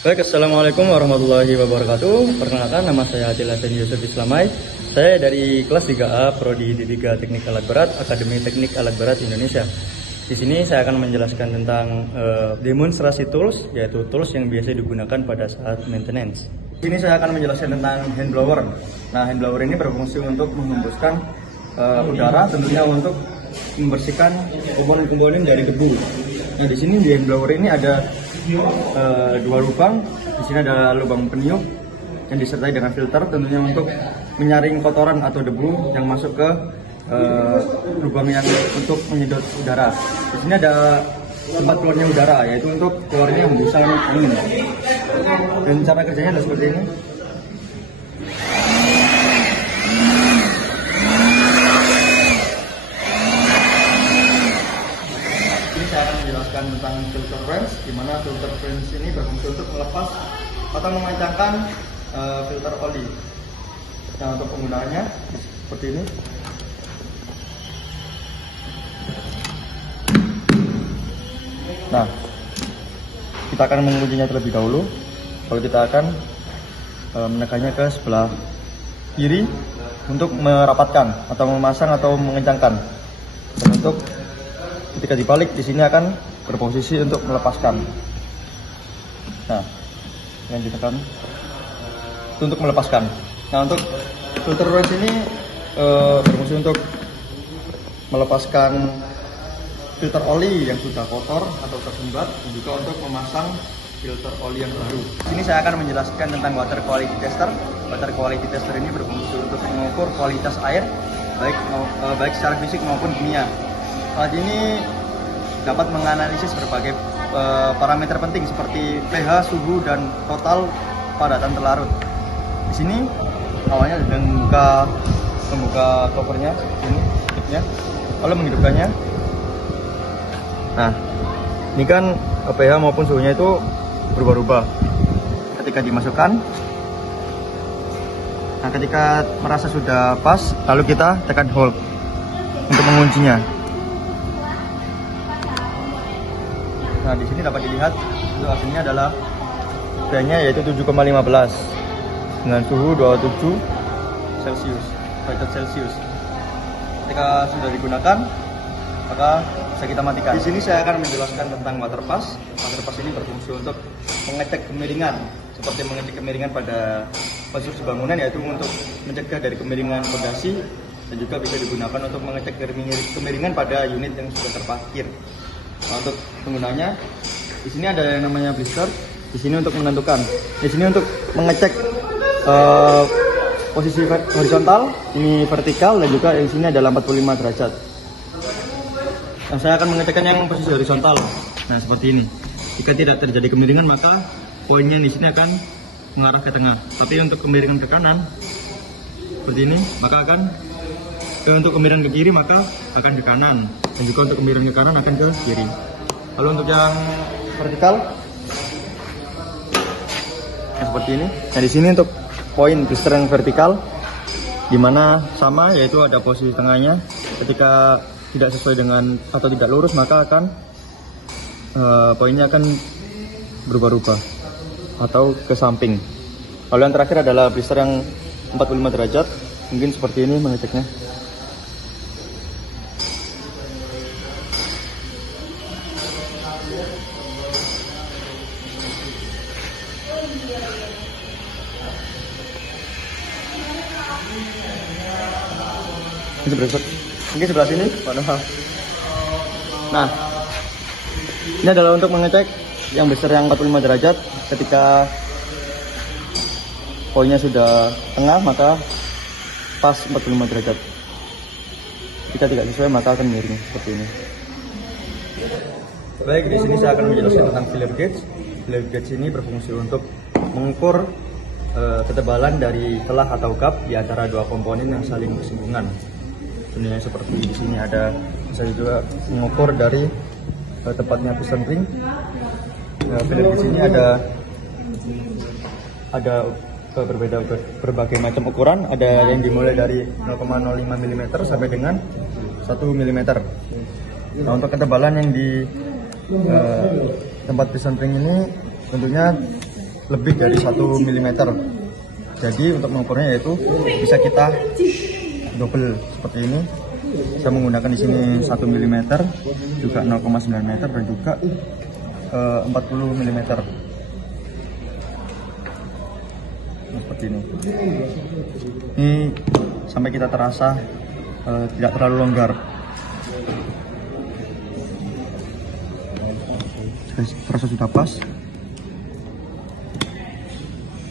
Baik, Assalamualaikum warahmatullahi wabarakatuh. Perkenalkan, nama saya Adil Hasan Yusuf Islamai. Saya dari kelas 3A, Prodi D3 Teknik Alat Berat, Akademi Teknik Alat Berat Indonesia. Di sini saya akan menjelaskan tentang demonstrasi tools, yaitu tools yang biasa digunakan pada saat maintenance. Di sini saya akan menjelaskan tentang hand blower. Nah, hand blower ini berfungsi untuk menghembuskan udara, tentunya untuk membersihkan komponen-komponen dari debu. Nah, di sini di hand blower ini ada dua lubang. Di sini ada lubang peniup yang disertai dengan filter, tentunya untuk menyaring kotoran atau debu yang masuk ke lubang yang untuk menyedot udara. Di sini ada tempat keluarnya udara, yaitu untuk keluarnya hembusan angin. Dan cara kerjanya adalah seperti ini. Saya akan menjelaskan tentang filter wrench, di mana filter wrench ini berfungsi untuk melepas atau mengencangkan filter oli. Nah, untuk penggunaannya seperti ini. Nah, kita akan menguncinya terlebih dahulu. Lalu kita akan menekannya ke sebelah kiri untuk merapatkan atau memasang atau mengencangkan. Dan untuk ketika dibalik, di sini akan berposisi untuk melepaskan. Nah, yang ditekan itu untuk melepaskan. Nah, untuk filter wrench ini berfungsi untuk melepaskan filter oli yang sudah kotor atau tersumbat, dan juga untuk memasang filter oli yang baru. Sini saya akan menjelaskan tentang water quality tester. Water quality tester ini berfungsi untuk mengukur kualitas air, baik secara fisik maupun kimia. Alat ini dapat menganalisis berbagai parameter penting seperti pH, suhu, dan total padatan terlarut. Di sini awalnya dengan membuka covernya, ini tipnya, lalu menghidupkannya. Nah, ini kan pH maupun suhunya itu berubah-ubah ketika dimasukkan. Nah, ketika merasa sudah pas, lalu kita tekan hold untuk menguncinya. Nah, di sini dapat dilihat itu hasilnya adalah pH-nya yaitu 7,15 dengan suhu 27 derajat Celcius. Ketika sudah digunakan, maka bisa kita matikan. Di sini saya akan menjelaskan tentang water pass. Water pass ini berfungsi untuk mengecek kemiringan, seperti mengecek kemiringan pada konstruksi bangunan, yaitu untuk mencegah dari kemiringan fondasi, dan juga bisa digunakan untuk mengecek kemiringan pada unit yang sudah terparkir. Nah, untuk penggunanya, di sini ada yang namanya blister. Di sini untuk menentukan, di sini untuk mengecek posisi horizontal, ini vertikal, dan juga di sini adalah 45 derajat. Nah, saya akan mengecekkan yang posisi horizontal. Nah, seperti ini. Jika tidak terjadi kemiringan, maka poinnya di sini akan mengarah ke tengah. Tapi untuk kemiringan ke kanan, seperti ini, maka akan untuk kemiringan ke kiri, maka akan ke kanan. Dan juga untuk kemiringan ke kanan akan ke kiri. Lalu untuk yang vertikal, nah, seperti ini. Nah, di sini untuk poin blister yang vertikal, di mana sama, yaitu ada posisi tengahnya. Ketika tidak sesuai dengan atau tidak lurus, maka akan poinnya akan berubah-ubah atau ke samping. Lalu yang terakhir adalah blister yang 45 derajat. Mungkin seperti ini mengeceknya. Mungkin sebelah sini, padahal. Nah, ini adalah untuk mengecek yang besar yang 45 derajat. Ketika poinnya sudah tengah, maka pas 45 derajat. Jika tidak sesuai, maka akan miring seperti ini. Baik, di sini saya akan menjelaskan tentang filler gauge. Filler gauge ini berfungsi untuk mengukur ketebalan dari telah atau gap di antara dua komponen yang saling bersinggungan. Sebenarnya seperti di sini ada, saya juga mengukur dari tempatnya piston ring. Filler gauge ini ada berbagai macam ukuran. Ada yang dimulai dari 0,05 mm sampai dengan 1 mm. Nah, untuk ketebalan yang di tempat piston ring ini tentunya lebih dari 1 mm. Jadi untuk mengukurnya yaitu bisa kita double seperti ini. Saya menggunakan di sini 1 mm, juga 0,9 meter dan juga 40 mm. Seperti ini. Ini sampai kita terasa tidak terlalu longgar. Terasa sudah pas.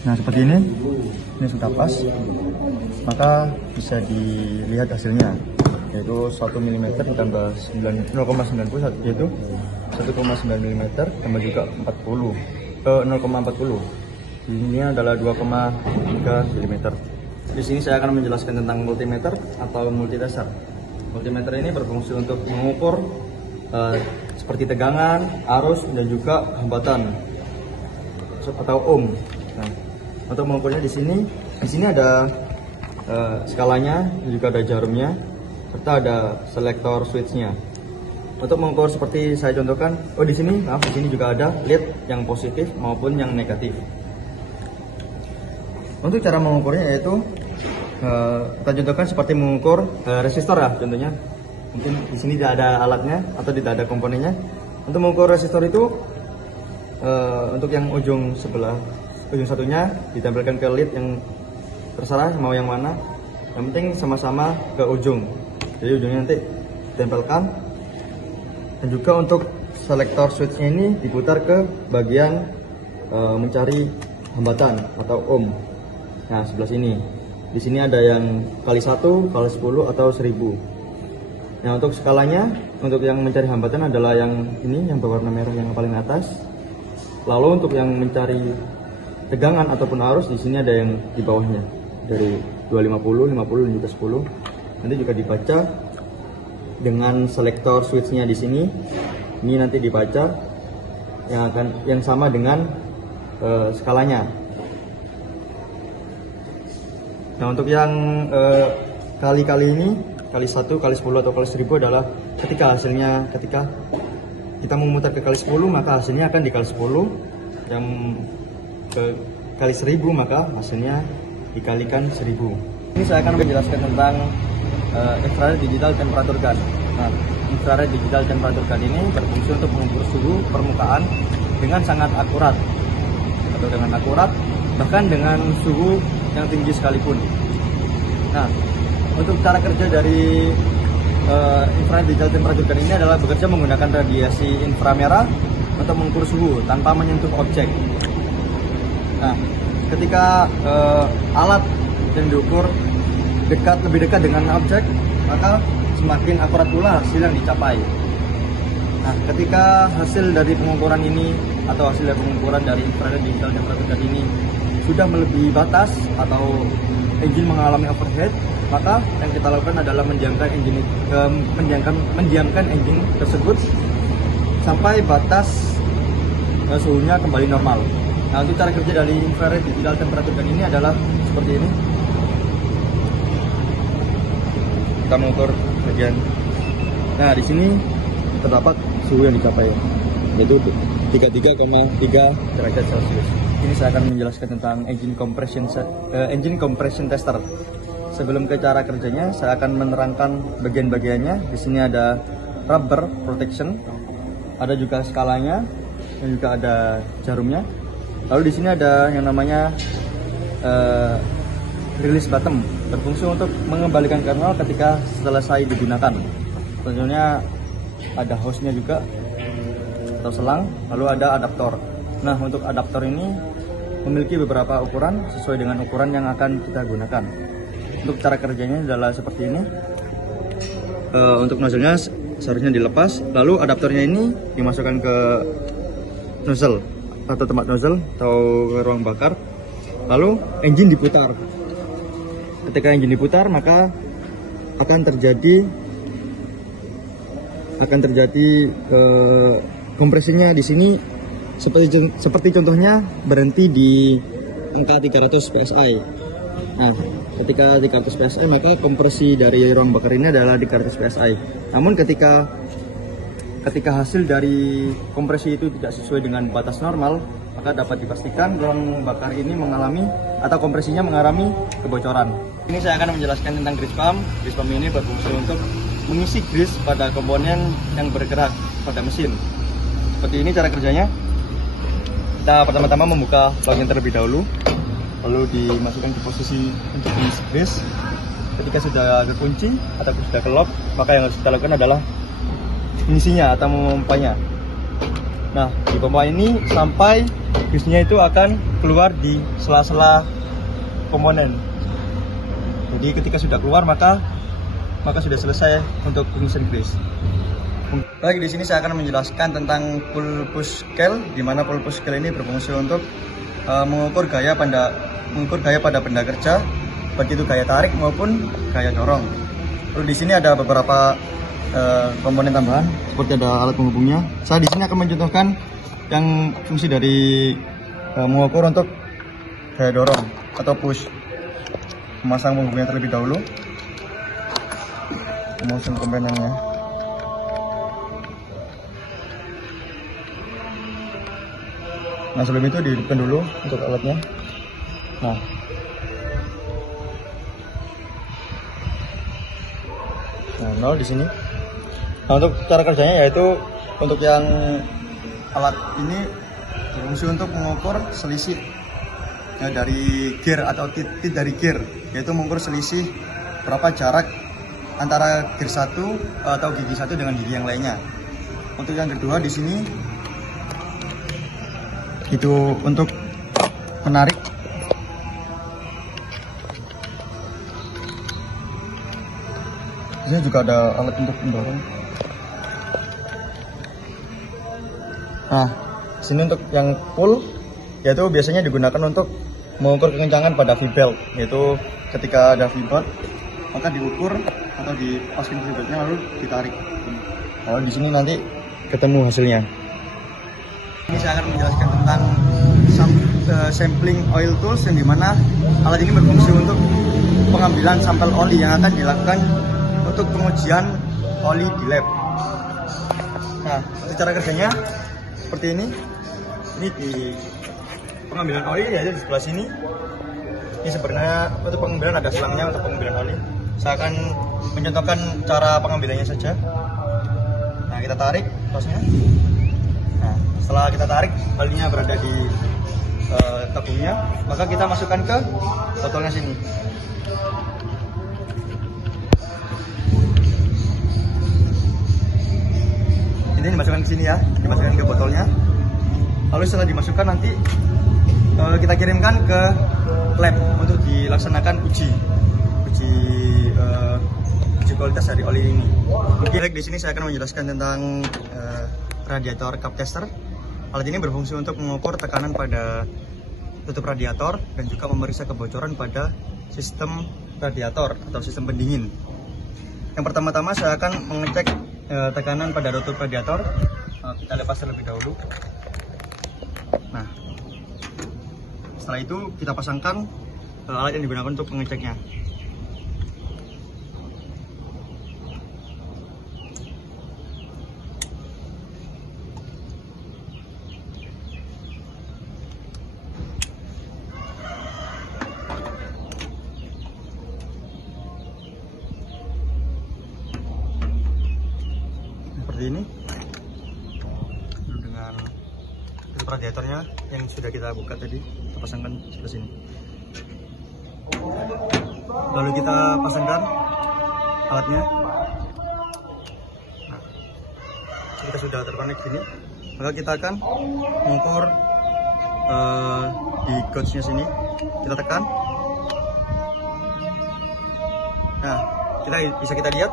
Nah seperti ini sudah pas, maka bisa dilihat hasilnya, yaitu 1 mm ditambah 0,91 yaitu 1,9 mm tambah juga 0,40. Ini adalah 2,3 mm. Di sini saya akan menjelaskan tentang multimeter atau multitester. Multimeter ini berfungsi untuk mengukur seperti tegangan, arus, dan juga hambatan atau ohm. Nah, untuk mengukurnya di sini ada skalanya, juga ada jarumnya, serta ada selektor switchnya. Untuk mengukur seperti saya contohkan, di sini juga ada LED yang positif maupun yang negatif. Untuk cara mengukurnya yaitu kita contohkan seperti mengukur resistor ya, contohnya. Mungkin di sini tidak ada alatnya atau tidak ada komponennya. Untuk mengukur resistor itu, untuk yang ujung satunya ditempelkan ke lid yang terserah mau yang mana. Yang penting sama-sama ke ujung. Jadi ujungnya nanti ditempelkan. Dan juga untuk selektor switchnya ini diputar ke bagian mencari hambatan atau ohm. Nah sebelah sini. Di sini ada yang kali 1, kali 10 atau 1000. Nah untuk skalanya, untuk yang mencari hambatan adalah yang ini, yang berwarna merah yang paling atas. Lalu untuk yang mencari tegangan ataupun arus, di sini ada yang di bawahnya dari 250, 50 dan juga 10. Nanti juga dibaca dengan selektor switchnya di sini. Ini nanti dibaca yang sama dengan skalanya. Nah untuk yang kali-kali ini, kali 1, kali 10 atau kali 1000 adalah ketika kita memutar ke kali 10 maka hasilnya akan dikali 10, yang ke kali 1000 maka hasilnya dikalikan 1000. Ini saya akan menjelaskan tentang infrared digital temperature gun. Nah, infrared digital temperature gun ini berfungsi untuk mengukur suhu permukaan dengan sangat akurat, atau dengan akurat bahkan dengan suhu yang tinggi sekalipun. Nah, untuk cara kerja dari infrared digital temperature gun ini adalah bekerja menggunakan radiasi inframerah untuk mengukur suhu tanpa menyentuh objek. Nah, ketika alat yang diukur lebih dekat dengan objek, maka semakin akurat pula hasil yang dicapai. Nah, ketika hasil dari pengukuran ini atau hasil dari pengukuran dari infrared digital temperature gun ini sudah melebihi batas atau engine mengalami overheat, maka yang kita lakukan adalah mendiamkan engine tersebut sampai batas suhunya kembali normal. Nah, untuk cara kerja dari infrared digital temperature gun ini adalah seperti ini. Kita mengukur bagian. Nah, di sini terdapat suhu yang dicapai, yaitu 33,3 derajat Celcius. Ini saya akan menjelaskan tentang engine compression tester. Sebelum ke cara kerjanya, saya akan menerangkan bagian-bagiannya. Di sini ada rubber protection, ada juga skalanya, dan juga ada jarumnya. Lalu di sini ada yang namanya release button, berfungsi untuk mengembalikan kernel ketika selesai digunakan. Tentunya ada hose-nya juga atau selang, lalu ada adaptor. Nah, untuk adaptor ini memiliki beberapa ukuran sesuai dengan ukuran yang akan kita gunakan. Untuk cara kerjanya adalah seperti ini. Untuk nozzle-nya seharusnya dilepas, lalu adaptornya ini dimasukkan ke nozzle atau tempat nozzle atau ke ruang bakar, lalu engine diputar. Ketika engine diputar, maka akan terjadi kompresinya di sini seperti contohnya berhenti di angka 300 psi. Nah, ketika 300 psi maka kompresi dari ruang bakar ini adalah 300 psi. Namun ketika ketika hasil dari kompresi itu tidak sesuai dengan batas normal, maka dapat dipastikan ruang bakar ini mengalami atau kompresinya mengalami kebocoran. Ini saya akan menjelaskan tentang grease pump. Grease pump ini berfungsi untuk mengisi grease pada komponen yang bergerak pada mesin. Seperti ini cara kerjanya. Kita pertama-tama membuka bagian terlebih dahulu, lalu dimasukkan ke posisi untuk mengisi grease. Ketika sudah kekunci atau sudah ke lock, maka yang harus kita lakukan adalah mengisinya atau memompanya. Nah, di pompa ini sampai grease-nya itu akan keluar di sela-sela komponen. Jadi ketika sudah keluar maka sudah selesai untuk pengisian grease. Baik, di sini saya akan menjelaskan tentang pull push scale, di mana pull push scale ini berfungsi untuk mengukur gaya pada benda kerja, seperti itu gaya tarik maupun gaya dorong. Lalu di sini ada beberapa komponen tambahan, seperti ada alat penghubungnya. Saya di sini akan mencontohkan yang fungsi dari mengukur untuk gaya dorong atau push. Memasang penghubungnya terlebih dahulu, memasang komponennya. Nah, sebelum itu dihidupkan dulu untuk alatnya. Nah, nol di sini. Nah, untuk cara kerjanya yaitu untuk yang alat ini berfungsi untuk mengukur selisih dari gear atau titik dari gear, yaitu mengukur selisih berapa jarak antara gear 1 atau gigi 1 dengan gigi yang lainnya. Untuk yang kedua di sini itu untuk menarik. Di sini juga ada alat untuk mendorong. Nah, sini untuk yang pull, yaitu biasanya digunakan untuk mengukur kekencangan pada V-belt, yaitu ketika ada V-belt maka diukur atau dipaskan V-beltnya lalu ditarik. Kalau di sini nanti ketemu hasilnya. Ini saya akan menjelaskan tentang sampling oil tools, yang dimana alat ini berfungsi untuk pengambilan sampel oli yang akan dilakukan untuk pengujian oli di lab. Nah, cara kerjanya seperti ini. Ini di pengambilan oli yaitu di sebelah sini. Ini sebenarnya untuk pengambilan ada selangnya untuk pengambilan oli. Saya akan mencontohkan cara pengambilannya saja. Nah, kita tarik tosnya. Nah, setelah kita tarik, olinya berada di tabungnya, maka kita masukkan ke botolnya sini. Ini dimasukkan ke sini ya, dimasukkan ke botolnya. Lalu setelah dimasukkan nanti kita kirimkan ke lab untuk dilaksanakan uji kualitas dari oli ini. Baik, di sini saya akan menjelaskan tentang radiator cup tester. Alat ini berfungsi untuk mengukur tekanan pada tutup radiator dan juga memeriksa kebocoran pada sistem radiator atau sistem pendingin. Yang pertama-tama saya akan mengecek tekanan pada tutup radiator. Kita lepas terlebih dahulu. Nah, setelah itu kita pasangkan alat yang digunakan untuk pengeceknya. Seperti ini. Dengan radiatornya yang sudah kita buka tadi, kita pasangkan sebelah sini. Lalu kita pasangkan alatnya. Nah, kita sudah terkonek sini, maka kita akan mengukur di gauge-nya sini. Kita tekan. Nah, bisa kita lihat.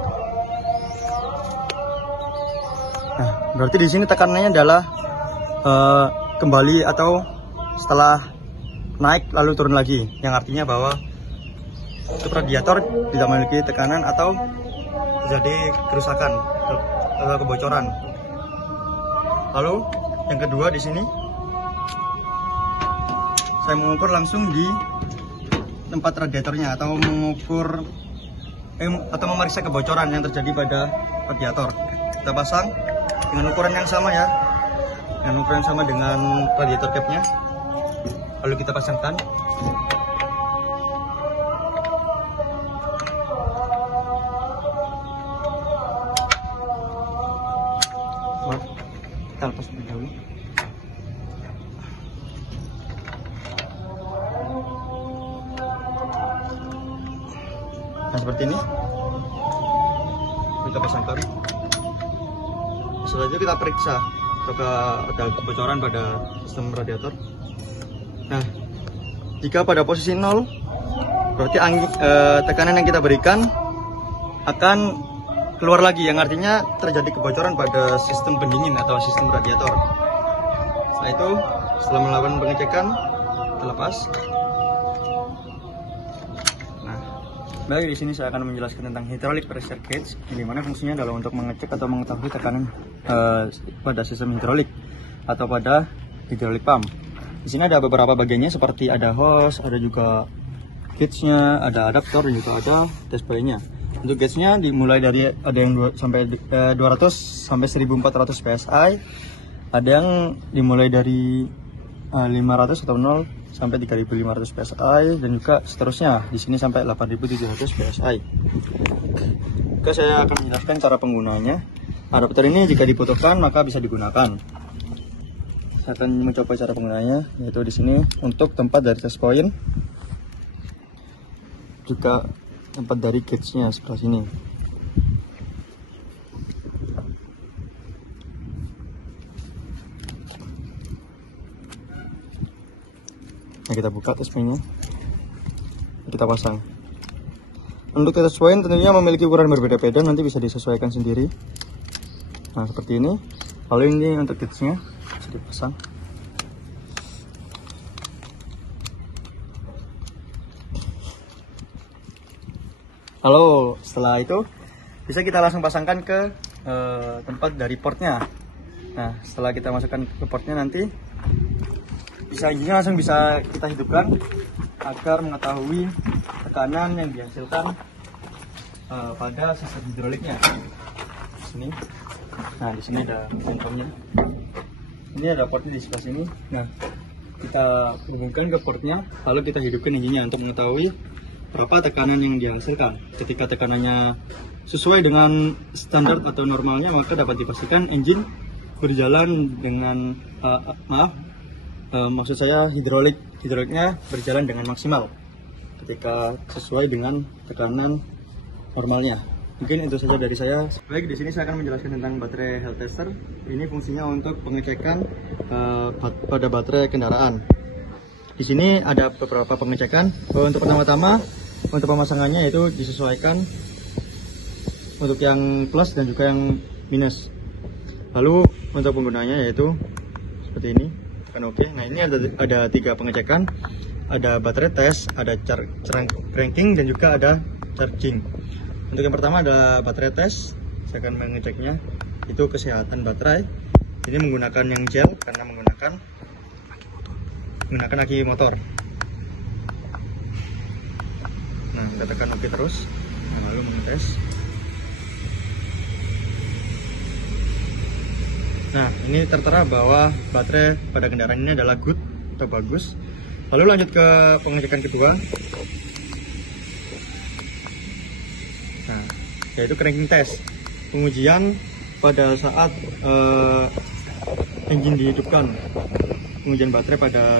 Nah, berarti di sini tekanannya adalah kembali atau setelah naik lalu turun lagi, yang artinya bahwa tutup radiator tidak memiliki tekanan atau terjadi kerusakan atau kebocoran. Lalu yang kedua di sini saya mengukur langsung di tempat radiatornya atau mengukur atau memeriksa kebocoran yang terjadi pada radiator. Kita pasang dengan ukuran yang sama ya, dengan ukuran yang sama dengan radiator capnya. Lalu kita pasangkan. Kita lepas terlebih dahulu. Nah, seperti ini kita pasangkan. Setelah itu kita periksa apakah ada kebocoran pada sistem radiator. Nah, jika pada posisi 0, berarti tekanan yang kita berikan akan keluar lagi, yang artinya terjadi kebocoran pada sistem pendingin atau sistem radiator. Setelah itu, setelah melakukan pengecekan, kita lepas. Nah, baik, di sini saya akan menjelaskan tentang hydraulic pressure gauge, di mana fungsinya adalah untuk mengecek atau mengetahui tekanan pada sistem hidrolik atau pada hydraulic pump. Di sini ada beberapa bagiannya, seperti ada hose, ada juga gauge-nya, ada adaptor, dan juga ada test buoy-nya. Untuk gauge-nya dimulai dari ada yang 200 sampai 1400 PSI, ada yang dimulai dari 500 atau 0 sampai 3500 PSI, dan juga seterusnya di sini sampai 8700 PSI. Oke, saya akan menjelaskan cara penggunaannya. Adaptor ini jika dibutuhkan maka bisa digunakan. Saya akan mencoba cara penggunaannya, yaitu di sini untuk tempat dari test point, juga tempat dari gauge-nya sebelah sini. Nah, kita buka test point-nya, kita pasang. Untuk test point tentunya memiliki ukuran berbeda-beda, nanti bisa disesuaikan sendiri. Nah, seperti ini. Lalu ini untuk gauge-nya bisa dipasang. Lalu setelah itu bisa kita langsung pasangkan ke tempat dari portnya. Nah, setelah kita masukkan ke portnya, nanti enjinnya langsung bisa kita hidupkan agar mengetahui tekanan yang dihasilkan pada sistem hidroliknya. Sini. Nah, di sini ada sensornya. Ini ada portnya di sebelah sini. Nah, kita hubungkan ke portnya, lalu kita hidupkan enjinnya untuk mengetahui berapa tekanan yang dihasilkan. Ketika tekanannya sesuai dengan standar atau normalnya, maka dapat dipastikan engine berjalan dengan maksud saya hidroliknya berjalan dengan maksimal ketika sesuai dengan tekanan normalnya. Mungkin itu saja dari saya. Baik, di sini saya akan menjelaskan tentang baterai health tester. Ini fungsinya untuk pengecekan pada baterai kendaraan. Di sini ada beberapa pengecekan. Untuk pertama-tama, untuk pemasangannya yaitu disesuaikan untuk yang plus dan juga yang minus. Lalu untuk penggunanya yaitu seperti ini, tekan OK. Nah, ini ada 3 pengecekan. Ada baterai test, ada cranking, dan juga ada charging. Untuk yang pertama ada baterai test. Saya akan mengeceknya, itu kesehatan baterai. Ini menggunakan yang gel karena menggunakan aki motor. Nah, kita tekan OK terus. Nah, lalu mengetes. Nah, ini tertera bahwa baterai pada kendaraan ini adalah good atau bagus. Lalu lanjut ke pengecekan kedua. Nah, yaitu cranking test. Pengujian pada saat engine dihidupkan. Pengujian baterai pada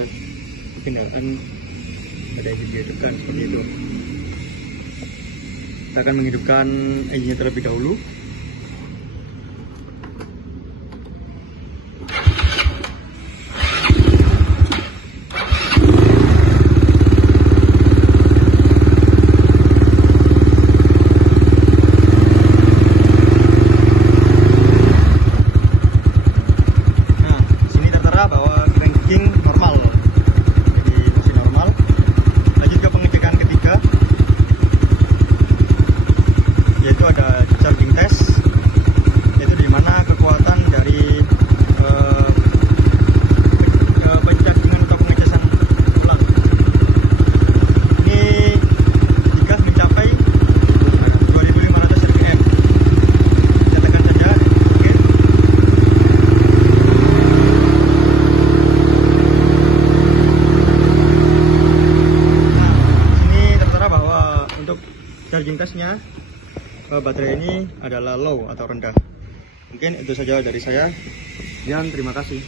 kendaraan pada engine dihidupkan, seperti itu. Kita akan menghidupkan engine terlebih dahulu. Charging test. charging testnya, baterai ini adalah low atau rendah. Mungkin itu saja dari saya. Dan terima kasih.